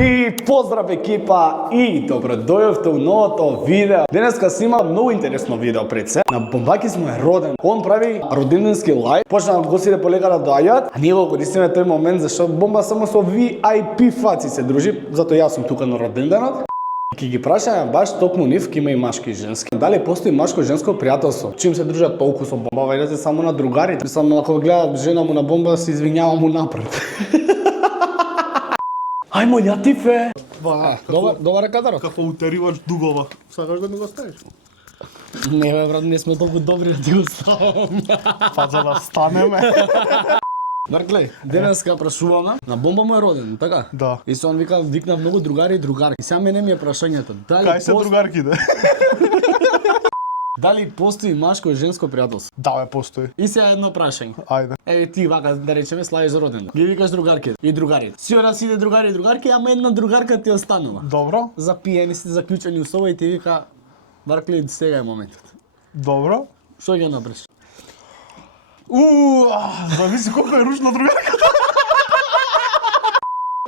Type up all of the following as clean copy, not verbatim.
И поздрав екипа и добро дојавте у новото видео. Денеска снима многу интересно видео пред се. На Бомбакис му е роден. Он прави роденденски лајв. Почна гостите по лека да доаѓаат, а ние го користиме тој момент зашто Бомба само со VIP фаци се дружи, затоа јас сум тука на роденденот. Ки ги прашаме баш токму нив, ки има и машки и женски. Дали постои машко и женско пријателство? Чим се дружат толку со Бомба, вајдете само на другарите. Само ако гледа жена му на Бомба, се извинјавам му напред. Ајмо љатифе. Добар е кадарот. Како утеривач дугова. Сакаш да ми го ставиш? Не бе брат, не сме толку добри да ти го ставам. Па за да станеме. Даркле, денеска прашуваме, на Бомба му е роден, така? Да. И се он викна многу другари и другарки. И сега мене ми е прашањето. Кај се другарките? Дали постои машко и женско пријателство? Да, бе, постои. И сега едно прашање. Ајде. Еве ти вака да речеме славиш роден. Ги викаш другарките и другарите. Сигурно си иде другари и другарки, ама една другарка ти останува. Добро. Запиени сте заклучени у соба и ти вика Баркли, сега е моментот. Добро. Што ќе направиш? Зависи колку е ручна другарката.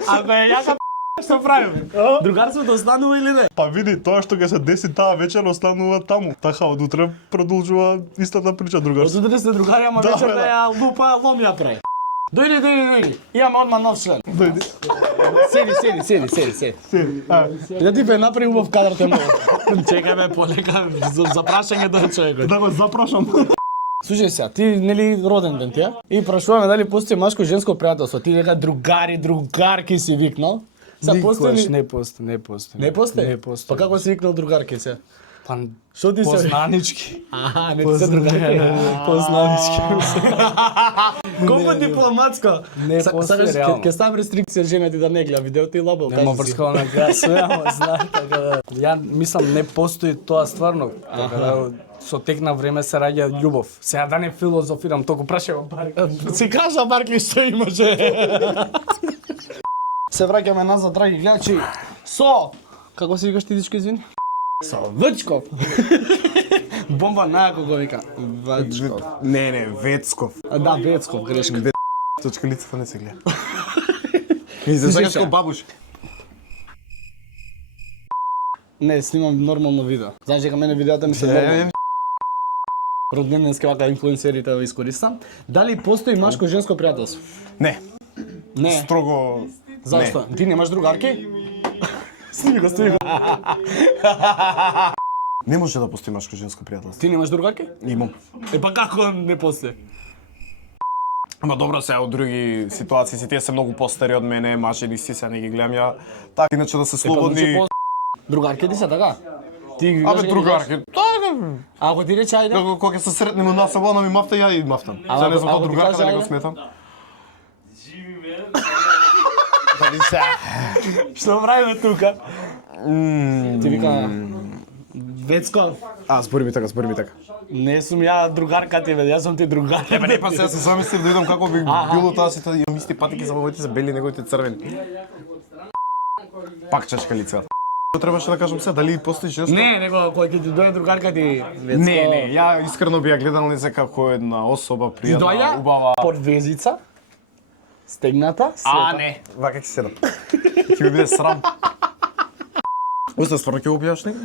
Ако е јака што правиме? Другарството останува или не? Па види, тоа што ќе се деси таа вечер останува таму. Така, од утре продолжува истата прича другарство. Од утре сте другари, ама Да, вечер бе, да ја лупа, лом ја прави. Дојди. Имаме одма нов член. Дојди. Седи. Да ти бе направи убав кадар те многу. Чекај ме полека за прашање до човекот. Да го запрашам. Слушај сега, ти нели роден ден ти е? И прашуваме дали постои машко и женско пријателство. Ти дека другари, другарки си викнал. Никош не постои. Не постои? Не постои. Па како си викнал другарки се? Па Што ти се? познанички. Аха, не ти се другарки. Познанички. Колку дипломатско. Не постои Сакаш реално. ќе ставам рестрикција жените да не гледа видеото и лабел. Нема врскала на гас, ама знаеш така да. Ја мислам не постои тоа стварно. Така да со тек на време се раѓа љубов. Сега да не филозофирам, толку прашувам Баркли. Си кажа Баркли што имаше. Се враќаме назад, драги гледачи. Како се викаш ти дичко, извини? Со Вачков. Бомба најако го вика. Вачков. Не, Вецков. Да, Вецков, грешка. Точка лицата не се гледа. Ми се Сакаш ко бабуш. Не, снимам нормално видео. Знаеш дека мене видеото ми се нормално. Родниненски вака инфлуенсерите да искористам. Дали постои машко и женско пријателство? Не. Не. Строго. Зашто? Ти немаш другарки? Сними го. Не може да постои машко женско пријателство. Ти немаш другарки? Имам. Па како не постои? Ама добро се од други ситуации, си тие се многу постари од мене, мажени си се не ги гледам ја. Така иначе да се слободни. Другарки ти се така? Ти Абе другарки. Ако ти рече ајде? Кога ќе се сретнеме на сабана ми мафта ја и мафтам. Сега не знам ако тоа ти другарка каже, да не го ајде? сметам. Што правиме тука? Ти вика Вецко, Збори ми така. не сум ја другарка ти бе, јас сум ти другар. Ебе не па сега се замислив да видам како би било тоа сите, имам исти патики за моите се бели, неговите црвени. Пак чачка лица. Што требаше да кажам сега, дали постои женско? Не, него кој ќе ти дојде другарка ти Вецко. Не, ја искрено би ја гледал не се како една особа Ти пријатна, дојде убава. под везица, стегната, Не, вака ќе седам. Ќе ми биде срам. Оста стварно ќе го објаваш негде?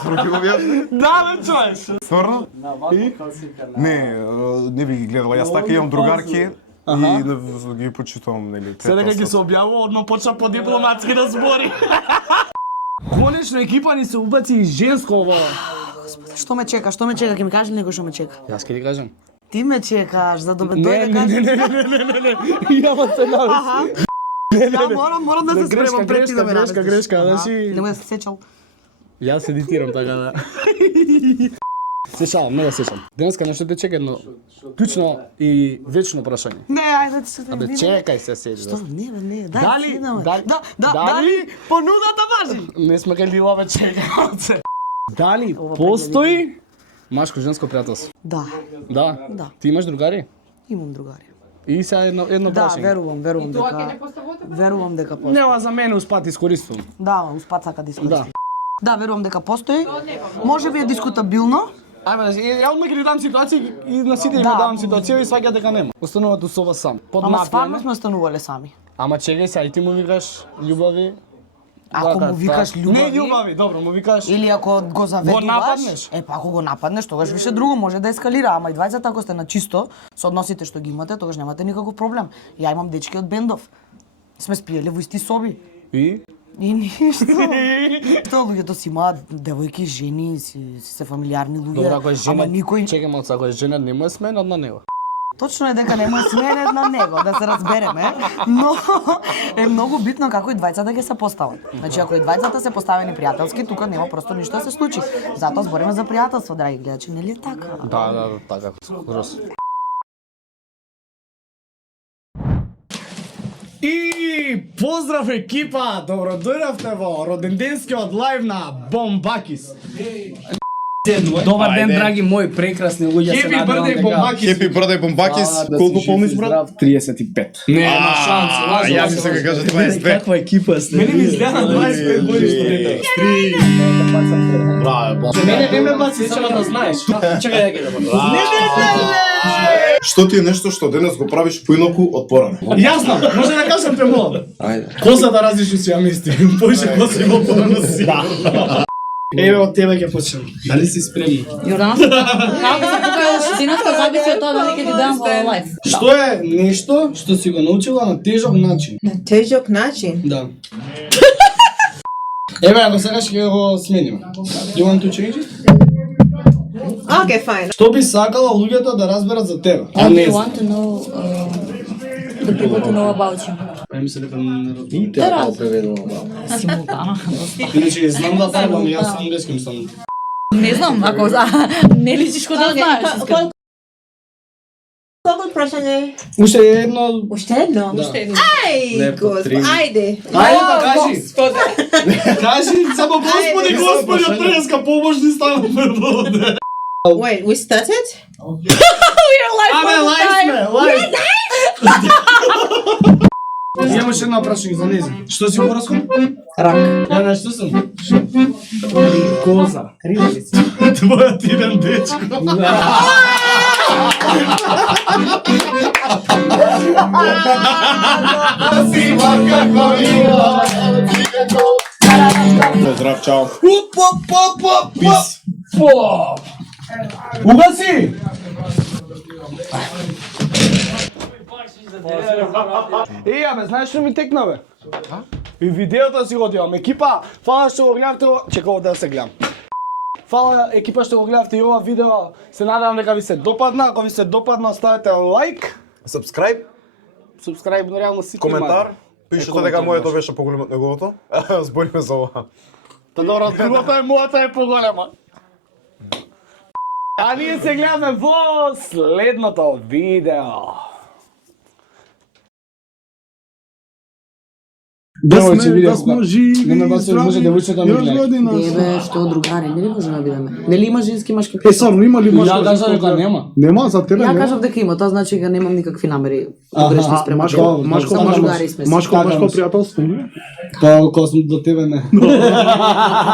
Стварно ќе го објаваш негде? Да, бе, човеш! Стварно? Не би ги гледала. Јас така имам другарки и ги почитувам, нели, Сега дека ги се објавува, одма почна по дипломатски да збори. Конечно екипа ни се убаци и женско ово. Што ме чека, ќе ми кажи некој што ме чека. Јас ќе ти кажам. Ти ме чекаш за да ме Не, дојде кажи. Јама се навеси. Да, морам да се спремам пред ти да ме навестиш. Грешка, Аха. значи- Немој да се сечал. Јас едитирам така да. Се шалам, не да се шалам. Денеска нешто те чека едно клучно и вечно прашање. Не, ајде ти се да Абе чекај се седи. Што? Не, бе, не. Дај, Дали- седаме. дали- Дали понудата важи? Не сме кај лила бе чекајте. Дали постои машко женско пријателство? Да, Да. Да. Ти имаш другари? имам другари. И сега едно Да, прашање. верувам дека. Верувам дека постои. Нема за мене успат искористувам. Да, успат сака да Да. искористи. Да, верувам дека постои. Може би е дискутабилно. Ајме, ја одма ги дам ситуација и на сите им Да. давам ситуација и сваќа дека нема. Останува до соба сам. Под Ама стварно напијане. сме останувале сами. Ама чекај се, ај ти му викаш љубави. Ако му викаш Не љубави, љубави, добро, му викаш. или ако го заведуваш, нападнеш? па ако го нападнеш, тогаш више друго може да ескалира, ама и двајцата ако сте на чисто со односите што ги имате, тогаш немате никаков проблем. Ја имам дечки од бендов. Сме спиеле во исти соби. И? И ништо. Тоа луѓето си имаат девојки, жени, си се фамилиарни луѓе. Добро, ако е жена, Ама никој чекај малку, ако е жена, не му е сменат на него. точно е дека не му е сменет на него, да се разбереме, но е многу битно како и двајцата ќе се постават. Значи ако и двајцата се поставени пријателски, тука нема просто ништо да се случи. Затоа збориме за пријателство, драги гледачи, нели е така? Да, така. Ужас. И поздрав екипа, добро дојдовте во роденденскиот лајв на Бомбакис. Добар ден, драги мои прекрасни луѓе, се надевам дека... Happy birthday Bombakis, колку полниш брат? 35. Нема шанс, лажу. Јас мислам дека кажа 22. Каква екипа сте? Мене ми изгледа на 25 годишно дете. Браво, Мене не ме баци, само да знаеш. Чекај да ги Што ти е нешто што денес го правиш поинаку од порано? Јасно, може да кажам те мол. Ајде. Косата различно си ја мисли. Поише коса има порано си. Еве од тебе ќе почнем. Дали си спремна? Јордан, како се покажеш денеска зависи од тоа дали ќе ти дам во лайф. Што е нешто што си го научила на тежок начин? На тежок начин. Да. Еве, ако сакаш ќе го смениме. You want to change it? Okay, fine. Што би сакала луѓето да разберат за тебе? What do you want to know, the people to know about you? Па мислам дека не разбирам. Да разберат. Симултано. Иначе знам да парам, јас сум англиски сум. Не знам, ако не личиш кога да знаеш. искрено. Колку прашање? Уште едно. Уште едно? Уште едно. Ај, Господи, ајде. Ајде да кажи. Кажи, само Господи, Господи, од преска помошни стана прво. Wait, we started? We are live Абе, all the лайф time. сме, лайф. Имаш едно прашање за неза. Што си хороскоп? Рак. Ја знаеш што сум? Коза. Ривалица. Твојот иден дечко. Здрав, чао. Пис. Угаси! Абе, знаеш што ми текна, бе? И видеото си го дивам. Екипа, фала што го гледавте, чекав да се гледам. Фала екипа што го гледавте и ова видео. Се надевам дека ви се допадна. Ако ви се допадна, ставете лайк, Subscribe, субскрайб, но реално сите коментар. имаат. Пишете коментар дека моето може. беше поголемо од неговото. Збориме за ова. Та добро, другото е мојата е поголема. А ние се гледаме во следното видео. Да сме живи. Не ме баси, може девојчето ми гледа. Еве, што другари, нели можеме да бидеме? Нели има женски машки? Сорно, има ли Ја кажа дека нема. Нема за тебе. Ја кажав дека има, тоа значи дека немам никакви намери погрешни спрема машко, тебе. машко, Само машко, другари сме си. машко пријателство. Па, кога сум до тебе не.